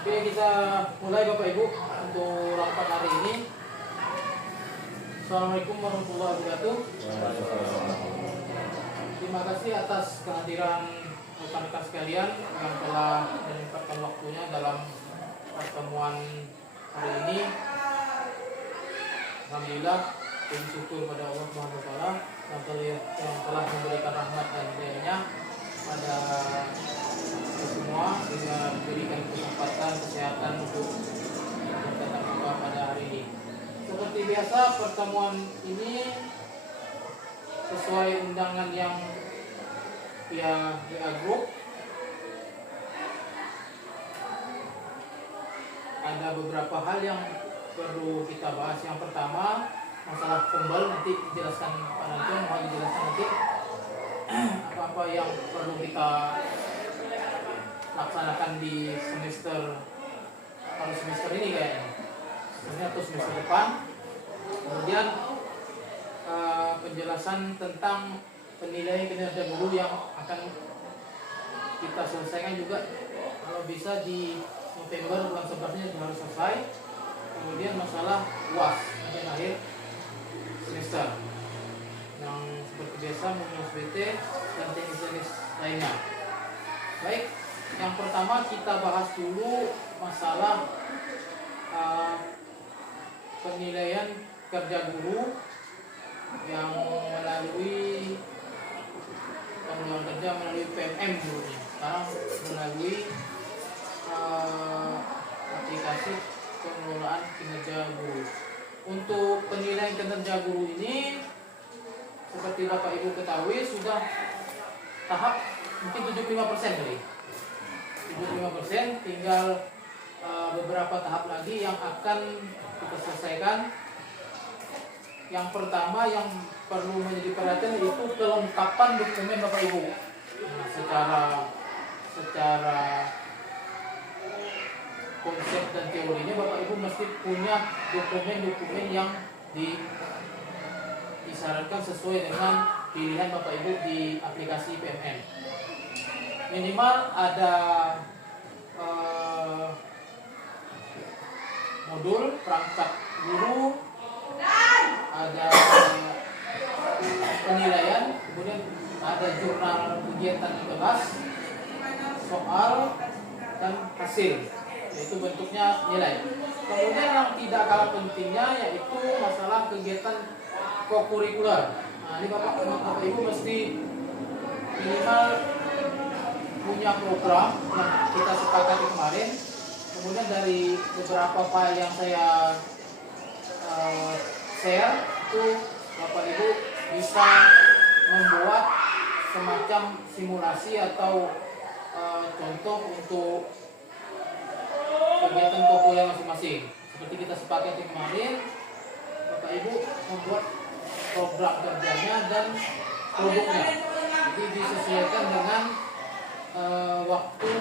Oke, kita mulai Bapak Ibu untuk rapat hari ini. Assalamualaikum warahmatullahi wabarakatuh. Terima kasih atas kehadiran rekan-rekan sekalian yang telah menyempatkan waktunya dalam pertemuan hari ini. Alhamdulillah, puji syukur pada Allah Subhanahu wa taala yang telah memberikan rahmat dan hidayahnya pada semua dengan diberikan kesempatan kesehatan untuk datang juga pada hari ini. Seperti biasa, pertemuan ini sesuai undangan yang via WA Group. Ada beberapa hal yang perlu kita bahas. Yang pertama, masalah kembal, nanti dijelaskan Pak Nantung, mau dijelaskan nanti apa-apa yang perlu kita laksanakan di semester ini kayaknya, atau semester depan. Kemudian penjelasan tentang penilaian kinerja guru yang akan kita selesaikan juga, kalau bisa di November bulan 11 harus selesai. Kemudian masalah UAS ujian akhir semester yang seperti biasa mengenai SBT dan teknis lainnya. Baik, yang pertama kita bahas dulu masalah penilaian kerja guru yang melalui pengelolaan kerja melalui PMM dulunya. Sekarang melalui aplikasi pengelolaan kinerja guru. Untuk penilaian kinerja guru ini, seperti Bapak Ibu ketahui, sudah tahap mungkin 75% kali. 75%, tinggal beberapa tahap lagi yang akan kita selesaikan. Yang pertama yang perlu menjadi perhatian yaitu kelengkapan dokumen Bapak Ibu. Nah, secara konsep dan teorinya Bapak Ibu mesti punya dokumen-dokumen yang disyaratkan sesuai dengan pilihan Bapak Ibu di aplikasi PMN. Minimal ada modul perangkat guru, ada penilaian, kemudian ada jurnal kegiatan di kelas, soal, dan hasil, yaitu bentuknya nilai. Kemudian yang tidak kalah pentingnya yaitu masalah kegiatan kokurikuler. Nah, ini Bapak Ibu mesti minimal punya program yang kita sepakati kemarin. Kemudian dari beberapa file yang saya share itu Bapak Ibu bisa membuat semacam simulasi atau contoh untuk kegiatan kokurikuler masing-masing. Seperti kita sepakati kemarin, Bapak Ibu membuat program kerjanya dan produknya. Jadi disesuaikan dengan waktu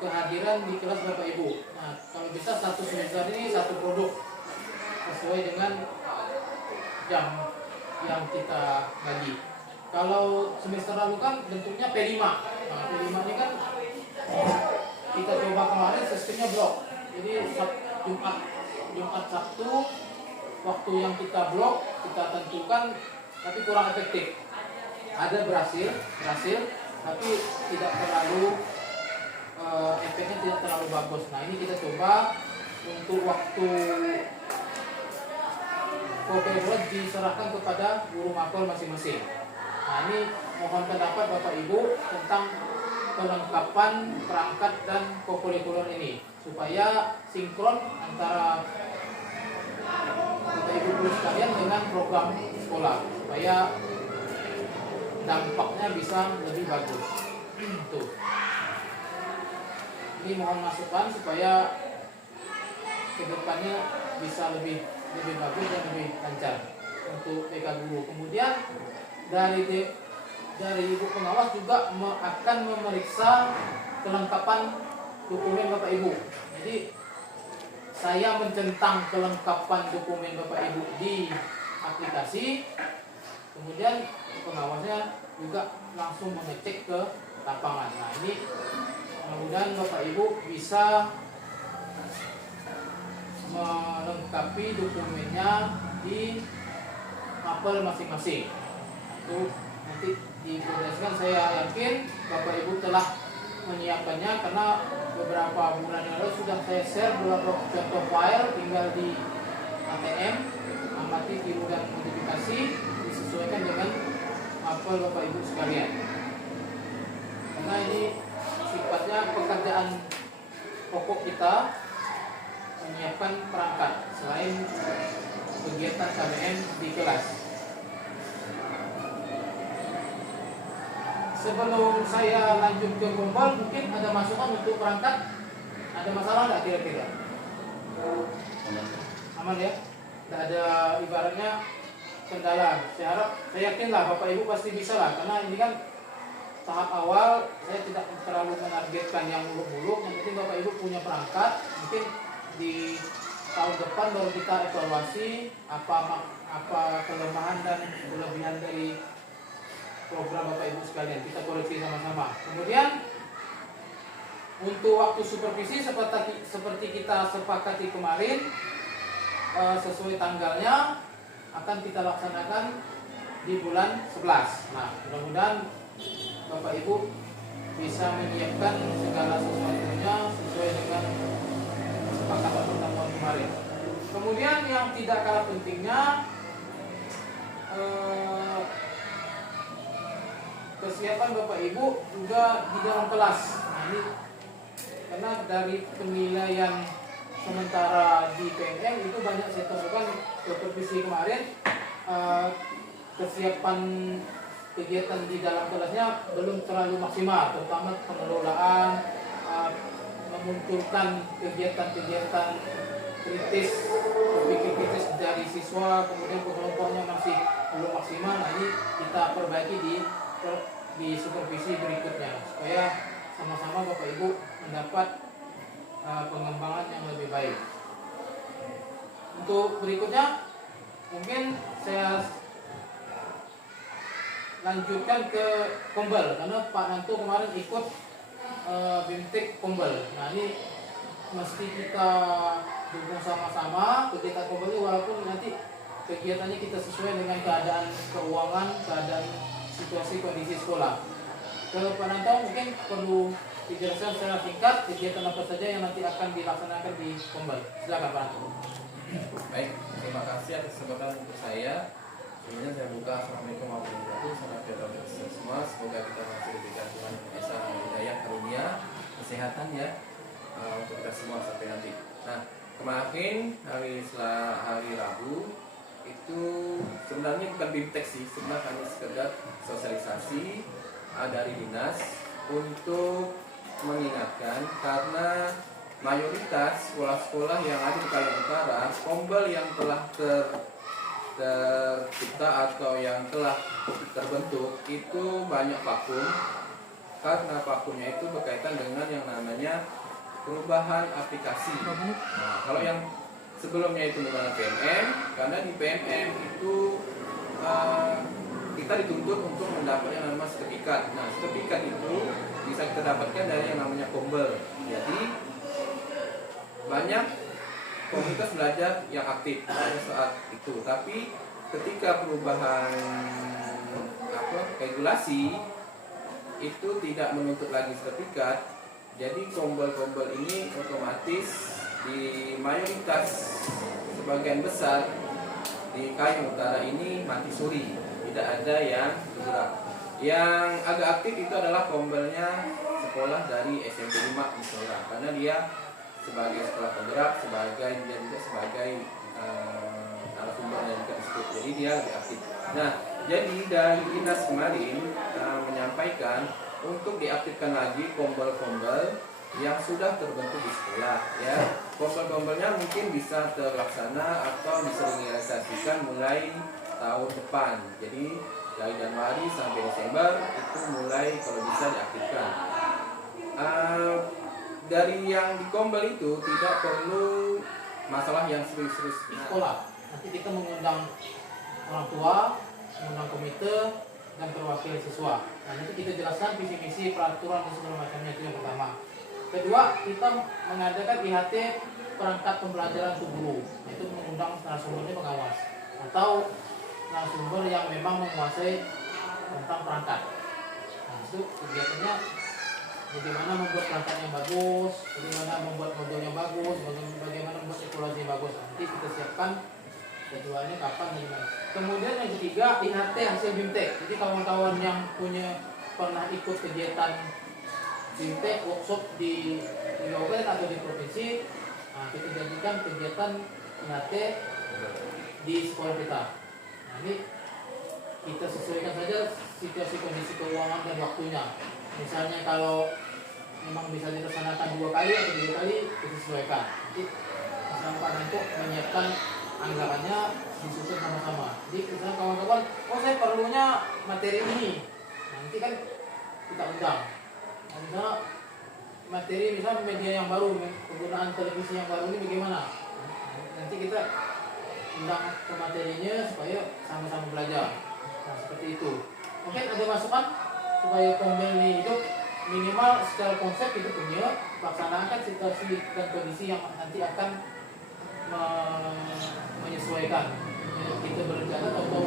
kehadiran di kelas Bapak Ibu. Nah, kalau bisa satu semester ini satu produk sesuai dengan jam yang kita bagi. Kalau semester lalu kan bentuknya P5. Nah, P5 ini kan kita coba kemarin sistemnya blok. Jadi Jumat Sabtu waktu yang kita blok kita tentukan, tapi kurang efektif. Ada berhasil, tapi tidak terlalu efeknya tidak terlalu bagus. Nah, ini kita coba untuk waktu kokurikuler diserahkan kepada guru makro masing-masing. Nah, ini mohon pendapat Bapak Ibu tentang kelengkapan perangkat dan kokurikuler ini supaya sinkron antara Bapak Ibu guru sekalian dengan program sekolah, supaya dampaknya bisa lebih bagus. Tuh. Ini mohon masukan supaya kedepannya bisa lebih bagus dan lebih lancar untuk PK guru. Kemudian dari ibu pengawas juga akan memeriksa kelengkapan dokumen Bapak Ibu. Jadi saya mencentang kelengkapan dokumen Bapak Ibu di aplikasi, kemudian pengawasnya juga langsung mengecek ke lapangan. Nah, ini Mudah-mudahan Bapak Ibu bisa melengkapi dokumennya di mapel masing-masing. Itu nanti dikoordinasikan. Saya yakin Bapak Ibu telah menyiapkannya karena beberapa bulan yang lalu sudah saya share beberapa contoh file, tinggal di ATM, amati, tiru dan modifikasi, disesuaikan dengan mapel Bapak Ibu sekalian. Karena ini sifatnya pekerjaan pokok kita menyiapkan perangkat selain kegiatan KBM di kelas. Sebelum saya lanjut ke Kombal, mungkin ada masukan untuk perangkat? Ada masalah nggak kira-kira? Aman ya? Tidak ada ibaratnya kendala. Saya yakinlah Bapak Ibu pasti bisa lah, karena ini kan tahap awal. Saya tidak terlalu menargetkan yang muluk-muluk. Yang penting Bapak Ibu punya perangkat. Mungkin di tahun depan baru kita evaluasi apa kelemahan dan kelebihan dari program Bapak Ibu sekalian. Kita koreksi sama-sama. Kemudian untuk waktu supervisi seperti kita sepakati kemarin, sesuai tanggalnya akan kita laksanakan di bulan 11. Nah, mudah-mudahan Bapak Ibu bisa menyiapkan segala sesuatunya sesuai dengan kesepakatan pertemuan kemarin. Kemudian yang tidak kalah pentingnya, kesiapan Bapak Ibu juga di dalam kelas. Nah, ini karena dari penilaian sementara di PNM itu banyak saya temukan supervisi kemarin, kesiapan kegiatan di dalam kelasnya belum terlalu maksimal, terutama pengelolaan, memunculkan kegiatan-kegiatan kritis, berpikir kritis dari siswa, kemudian kelompoknya masih belum maksimal. Nah, ini kita perbaiki di supervisi berikutnya supaya sama-sama Bapak Ibu mendapat pengembangan yang lebih baik. Untuk berikutnya mungkin saya lanjutkan ke Kombel, karena Pak Nanto kemarin ikut BIMTEK Kombel. Nah, ini mesti kita dukung sama-sama kegiatan Kombel ini, walaupun nanti kegiatannya kita sesuai dengan keadaan keuangan, keadaan situasi kondisi sekolah. Ke Pak Nanto mungkin perlu dijelaskan secara singkat kegiatan apa saja yang nanti akan dilaksanakan di Kombel. Silakan Pak Nanto. Baik, terima kasih atas kesempatan untuk saya. Sebenarnya saya buka. Assalamualaikum warahmatullahi wabarakatuh. Salam sejahtera semua. Semoga kita masih diberikan Tuhan Esa hidayah karunia kesehatan ya untuk kita semua sampai nanti. Nah, kemarin hari Rabu itu sebenarnya bukan BIMTEK sih, sebenarnya hanya sekedar sosialisasi dari dinas untuk mengingatkan, karena mayoritas sekolah-sekolah yang ada di Kalimantan Utara, Kombel yang telah tercipta atau yang telah terbentuk itu banyak vakum, karena vakumnya itu berkaitan dengan yang namanya perubahan aplikasi. Nah, kalau yang sebelumnya itu menggunakan PNM, karena di PNM itu kita dituntut untuk mendapatkan yang namanya sertifikat. Nah, sertifikat itu bisa kita dapatkan dari yang namanya Kombel. Jadi banyak komunitas belajar yang aktif pada saat itu, tapi ketika perubahan regulasi itu tidak menuntut lagi sertifikat, jadi Kombel-Kombel ini otomatis di mayoritas sebagian besar di Kalimantan Utara ini mati suri, tidak ada yang bergerak. Yang agak aktif itu adalah Kombelnya sekolah dari SMP 5 misalnya, karena dia sebagai sekolah penggerak, dia juga sebagai narasumber yang kita disebut, jadi dia lebih aktif. Nah, jadi dari dinas kemarin menyampaikan untuk diaktifkan lagi Kombel-Kombel yang sudah terbentuk di sekolah ya. Kombel-kombelnya mungkin bisa terlaksana atau bisa direalisasikan mulai tahun depan. Jadi dari Januari sampai Desember itu mulai kalau bisa diaktifkan. Dari yang di Kombel itu tidak perlu masalah yang serius-serius sekolah. Nanti kita mengundang orang tua, mengundang komite dan perwakilan siswa. Nah, nanti kita jelaskan visi misi, peraturan dan segala macamnya, itu yang pertama. Kedua, kita mengadakan IHT perangkat pembelajaran untuk guru, yaitu mengundang narasumbernya pengawas atau narasumber yang memang menguasai tentang perangkat. Nah, itu kegiatannya bagaimana membuat perangkat yang bagus, bagaimana membuat modul yang bagus, bagaimana membuat evaluasi yang bagus. Nanti kita siapkan jadwalnya kapan dan gimana. Kemudian yang ketiga, IHT hasil BIMTEK. Jadi kawan-kawan yang pernah ikut kegiatan BIMTEK workshop di kabupaten atau di provinsi, nah, kita jadikan kegiatan IHT di sekolah kita. Nah, ini kita sesuaikan saja situasi kondisi keuangan dan waktunya. Misalnya kalau memang bisa dilaksanakan 2 kali atau 3 kali, kita sesuaikan. Jadi misalnya Pak Nanto menyiapkan anggarannya, disusun sama-sama. Jadi misalnya kawan-kawan, saya perlunya materi ini, nanti kan kita undang. Nah, misalnya materi, misalnya media yang baru, penggunaan televisi yang baru ini bagaimana? Nanti kita undang ke materinya supaya sama-sama belajar. Nah, seperti itu. Mungkin ada masukan supaya Kombel ini hidup, minimal secara konsep itu punya, laksanakan situasi dan kondisi yang nanti akan menyesuaikan. Kita berencana atau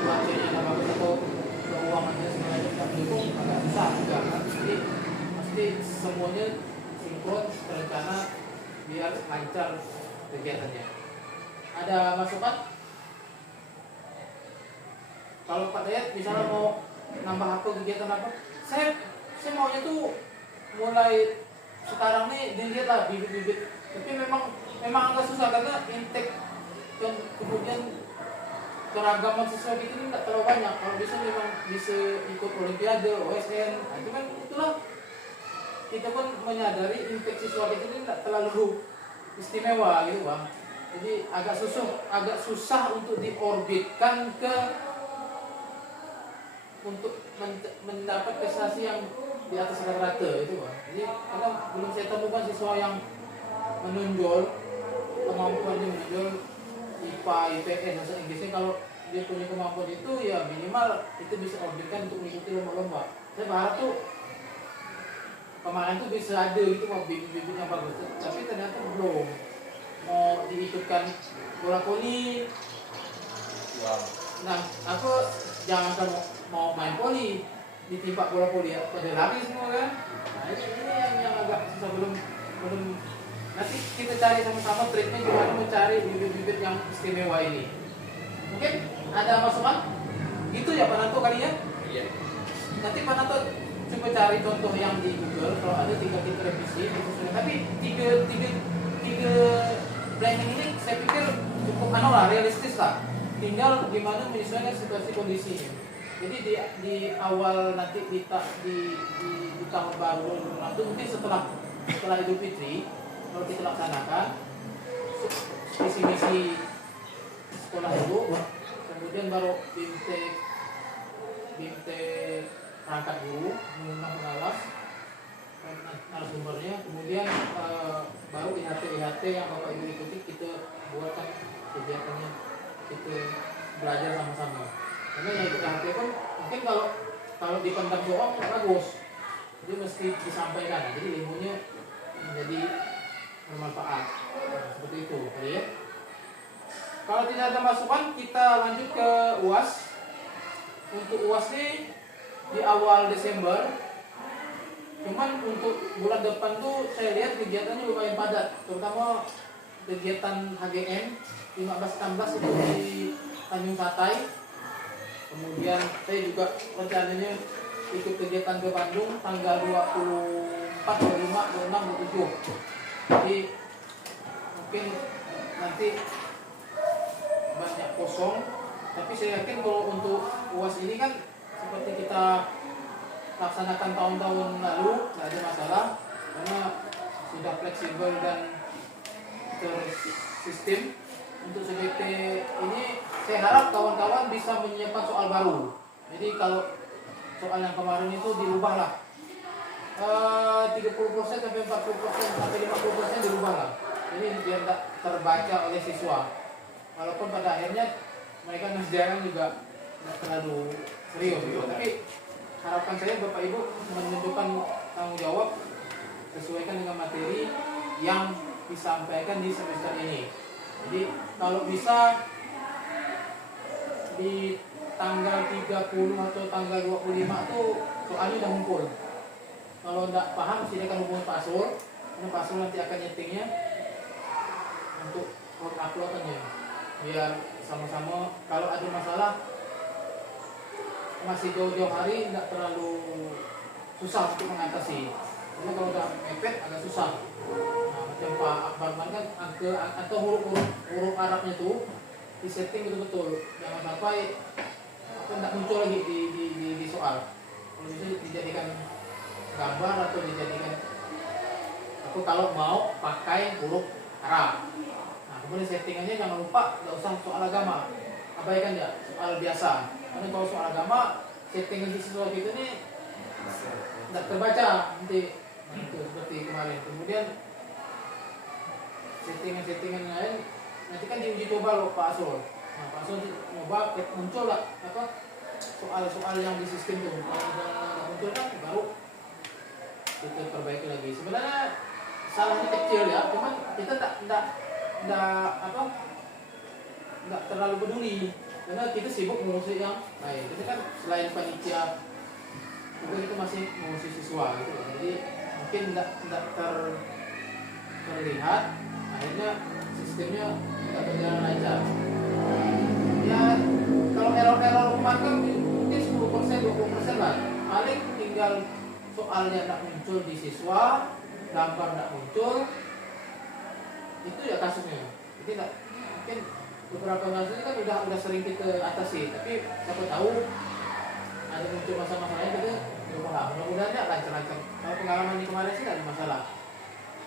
cuacanya nggak bagus atau keuangannya segala macam mendukung, agak susah juga kan. Jadi pasti semuanya sinkron terencana biar lancar kegiatannya. Ada masukan? Kalau Pak Dayat misalnya mau nambah apa kegiatan apa, saya maunya tuh mulai sekarang nih dilihat lah bibit-bibit, tapi memang agak susah karena intake dan kemudian keragaman siswa gitu ini nggak terlalu banyak. Kalau bisa memang bisa ikut olimpiade, OSN, nah itu kan itulah kita pun menyadari intake siswa kita ini nggak terlalu istimewa gitu Bang. Jadi agak susah untuk diorbitkan untuk mendapat prestasi yang di atas rata-rata itu Bang. Jadi karena belum saya temukan siswa yang menonjol, kemampuannya menonjol IPA, IPS, bahasa Inggrisnya. Kalau dia punya kemampuan itu ya minimal itu bisa orbitkan untuk mengikuti lomba-lomba. Saya berharap tuh kemarin tuh bisa ada gitu mau bibit-bibit yang bagus, tapi ternyata belum. Mau diikutkan bola voli, nah aku jangan mau main voli ditimpa bola voli ya pada lari semua kan. Nah ini yang agak susah, belum nanti kita cari sama-sama triknya gimana mencari bibit-bibit yang istimewa ini. Mungkin ada masukan itu ya Pak Nanto kali ya. Iya. Nanti Pak Nanto coba cari contoh yang di Google, kalau ada tinggal kita revisi. Tapi tiga planning ini saya pikir cukup realistis lah. Tinggal gimana menyesuaikan situasi kondisinya. Jadi di awal nanti di tahun baru nanti mungkin setelah Idul Fitri kalau kita laksanakan misi sekolah dulu, kemudian baru BIMTEK perangkat guru, mengundang pengawas narasumbernya, kemudian baru IHT yang Bapak Ibu ikuti, kita buatkan kegiatannya, kita belajar sama-sama. Karena yang ikut IHT pun mungkin kalau dipendam doang nggak bagus, jadi mesti disampaikan, jadi ilmunya menjadi bermanfaat. Nah, seperti itu kali ya. Kalau tidak ada masukan, kita lanjut ke UAS. Untuk UAS ini di awal Desember, cuman untuk bulan depan tuh saya lihat kegiatannya lumayan padat, terutama kegiatan HGM 15-16 itu di Tanjung Satai. Kemudian saya juga rencananya ikut kegiatan ke Bandung tanggal 24, 25, 26, 27. Jadi mungkin nanti banyak kosong, tapi saya yakin kalau untuk UAS ini kan seperti kita laksanakan tahun-tahun lalu, tidak ada masalah karena sudah fleksibel dan tersistem. Untuk CBT ini saya harap kawan-kawan bisa menyiapkan soal baru. Jadi kalau soal yang kemarin itu dirubah lah, 30% sampai 40% sampai 50% dirubah lah. Jadi biar tak terbaca oleh siswa. Walaupun pada akhirnya mereka ngerjakan juga tidak terlalu serius gitu. Tapi harapan saya Bapak Ibu menunjukkan tanggung jawab sesuaikan dengan materi yang disampaikan di semester ini. Jadi kalau bisa di tanggal 30 atau tanggal 25 tuh soalnya udah ngumpul. Kalau nggak paham silakan hubungi Pak Asrul. Karena Pak Asrul nanti akan nyetingnya untuk uploadannya. Biar sama-sama kalau ada masalah masih jauh-jauh hari nggak terlalu susah untuk mengatasi. Karena kalau udah mepet agak susah. Nah, macam Pak Akbar kan angka atau huruf Arabnya tuh disetting betul-betul. Jangan sampai nggak muncul lagi di soal. Kalau bisa dijadikan gambar atau dijadikan atau kalau mau pakai huruf Arab. Nah, kemudian settingannya jangan lupa nggak usah soal agama, abaikan ya soal biasa. Karena kalau soal agama settingan di sesuatu itu nih nggak terbaca nanti. Nah, itu seperti kemarin. Kemudian settingan lain nanti kan diuji coba loh Pak Asrul. Nah, Pak Asrul coba muncul lah apa soal-soal yang di sistem tuh. Kalau nggak muncul kan baru kita perbaiki lagi. Sebenarnya salahnya kecil ya, cuman kita nggak terlalu peduli karena kita sibuk mengurusi yang lain. Kita kan selain panitia juga kita masih mengurusi siswa gitu. Jadi mungkin nggak terlihat, akhirnya sistemnya nggak berjalan lancar. Ya kalau error kemarin mungkin 10%, 20% lah. Paling tinggal soalnya tidak muncul di siswa, gambar tidak muncul, itu ya kasusnya. Jadi tidak mungkin beberapa kasus kan udah sering kita atasi, tapi siapa tahu ada muncul masalah-masalahnya kita belum paham. Mudah-mudahan ya lancar-lancar. Kalau pengalaman di kemarin sih tidak ada masalah.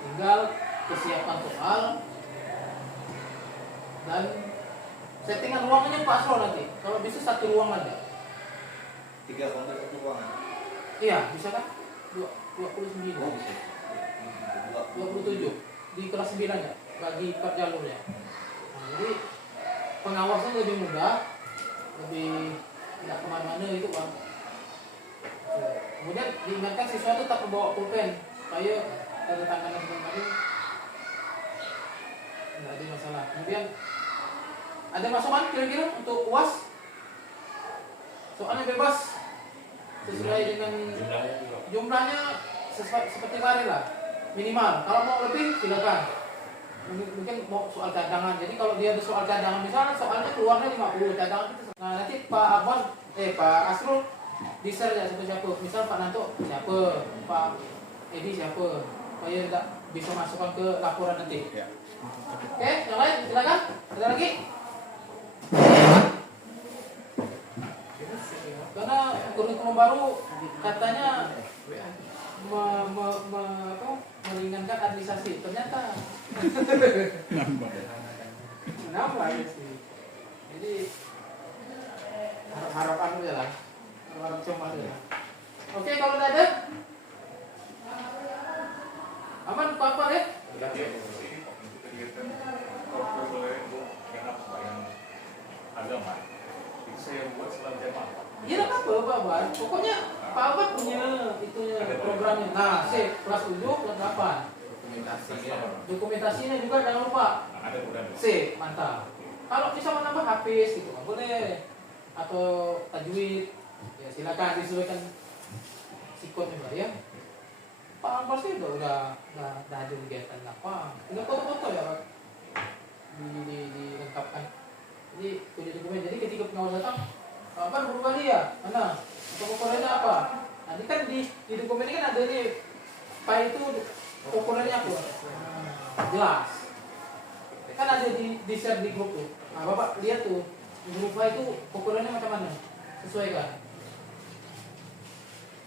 Tinggal kesiapan soal dan settingan ruangannya Pak Asrul nanti. Kalau bisa satu ruang aja. 3 kontak 1 ruangan. Iya, bisa kan? 29. Oh, bisa. 27 di kelas 9 ya, bagi per jalurnya. Nah, jadi pengawasan lebih mudah, lebih tidak kemana-mana itu Bang. Kemudian diingatkan siswa tetap membawa pulpen supaya tanda tangan yang kemarin tidak ada masalah. Kemudian ada masukan kira-kira untuk UAS? Soalnya bebas sesuai dengan jumlahnya seperti kemarin lah, minimal. Kalau mau lebih silakan. Mungkin mau soal cadangan. Jadi kalau dia ada soal cadangan misalnya soalnya keluarnya 50 cadangan itu. Nah nanti Pak Asrul di-share ya siapa. Misal Pak Nanto siapa, Pak Edi siapa. Supaya tidak bisa masukkan ke laporan nanti. Ya. Oke, yang lain silakan. Ada lagi? Karena kurikulum baru katanya meringankan administrasi, ternyata nambah ya sih. Jadi harapan aja lah, harapan cuma aja. Oke, kalau tidak ada aman apa ya? Agama itu saya buat setelah tema. Iya apa Bapak? Pokoknya Pak Abad punya itunya programnya. Nah, kelas 7, kelas 8. Dokumentasinya juga jangan lupa. Ada udah. Mantap. Kalau bisa menambah habis gitu kan boleh. Atau tajwid ya silakan disesuaikan sikotnya Pak ya. Pak Ambar sih udah ada kegiatan apa? Tinggal foto-foto ya Pak. Dilengkapkan. Jadi punya dokumen. Jadi ketika pengawas datang, Pak Ambar berubah dia. Mana? Ukurannya apa? Nah, ini kan di dokumen ini kan ada nih file itu ukurannya apa? Jelas. Kan ada di share di grup tuh. Nah, Bapak lihat tuh di grup file itu ukurannya macam mana? Sesuaikan.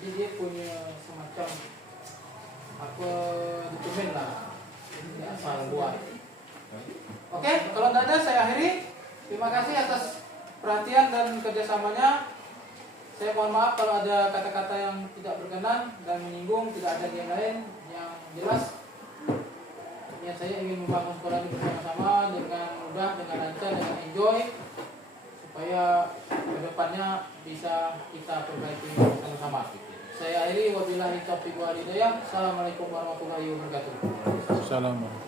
Jadi dia punya semacam apa dokumen lah. Ini asal buat. Oke, kalau tidak ada saya akhiri. Terima kasih atas perhatian dan kerjasamanya. Saya mohon maaf kalau ada kata-kata yang tidak berkenan dan menyinggung, tidak ada yang lain yang jelas. Niat saya ingin membangun sekolah ini bersama-sama dengan mudah, dengan lancar, dengan enjoy, supaya kedepannya bisa kita perbaiki sama-sama. Saya akhiri, wabillahi taufiq wal hidayah. Assalamualaikum warahmatullahi wabarakatuh. Assalamualaikum.